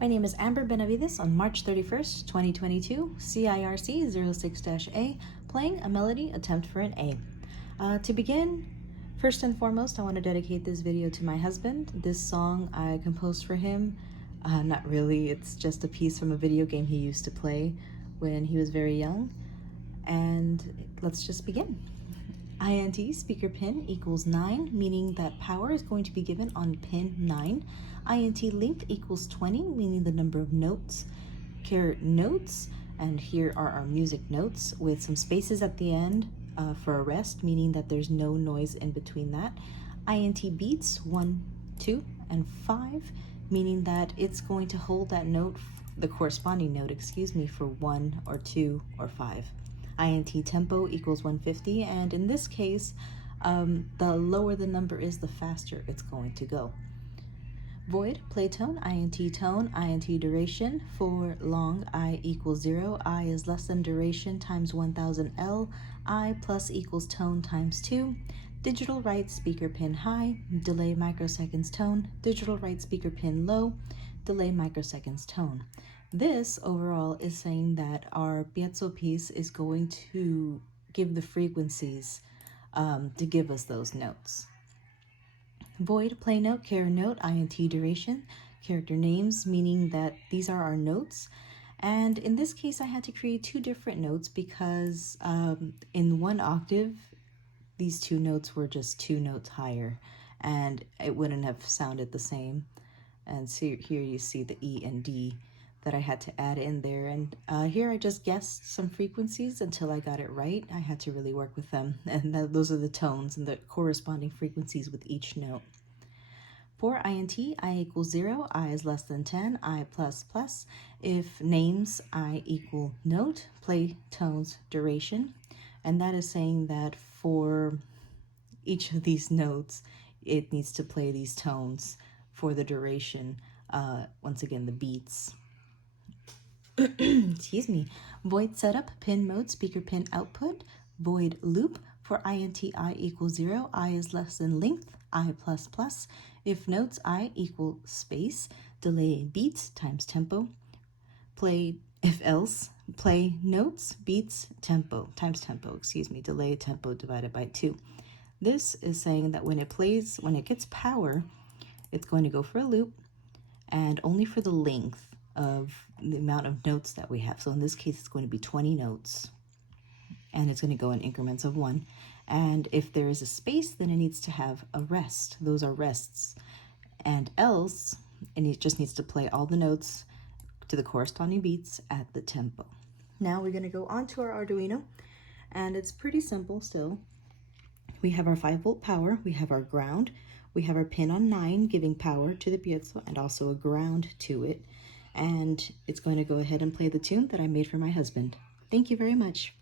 My name is Amber Benavides on March 31st, 2022, CIRC06-A, playing a melody attempt for an A. To begin, first and foremost, I want to dedicate this video to my husband. This song I composed for him. Not really, it's just a piece from a video game he used to play when he was very young. And let's just begin. INT speaker pin equals 9, meaning that power is going to be given on pin 9. INT length equals 20, meaning the number of notes. Caret notes, and here are our music notes with some spaces at the end for a rest, meaning that there's no noise in between that. INT beats 1, 2, and 5, meaning that it's going to hold that note, the corresponding note, for 1 or 2 or 5. INT tempo equals 150, and in this case, the lower the number is, the faster it's going to go. Void, play tone, INT duration. For long, I equals 0, I is less than duration times 1000 L, I plus equals tone times 2. Digital right speaker pin high, delay microseconds tone. Digital right speaker pin low, delay microseconds tone. This overall is saying that our piezo piece is going to give the frequencies to give us those notes. Void, play note, caret note, INT duration, character names, meaning that these are our notes. And in this case, I had to create two different notes because in one octave, these two notes were just 2 notes higher, and it wouldn't have sounded the same. And so here you see the E and D that I had to add in there, and here I just guessed some frequencies until I got it right. I had to really work with them, and those are the tones and the corresponding frequencies with each note. For INT, I equals 0, I is less than 10, I plus plus. If names, I equal note, play tones, duration, and that is saying that for each of these notes, it needs to play these tones for the duration, once again, the beats. Excuse me. Void setup, pin mode, speaker pin output. Void loop. For INT, I equals 0, I is less than length, I plus plus. If notes, I equal space, delay beats times tempo. If else, play notes, beats, tempo, times tempo, delay tempo divided by 2. This is saying that when it gets power, it's going to go for a loop, and only for the length of the amount of notes that we have. So in this case, it's going to be 20 notes, and it's going to go in increments of 1. And if there is a space, then it needs to have a rest. Those are rests. And else, it just needs to play all the notes to the corresponding beats at the tempo. Now we're going to go on to our Arduino, and it's pretty simple still. We have our 5-volt power, we have our ground, we have our pin on 9 giving power to the piezo and also a ground to it. And it's going to go ahead and play the tune that I made for my husband. Thank you very much.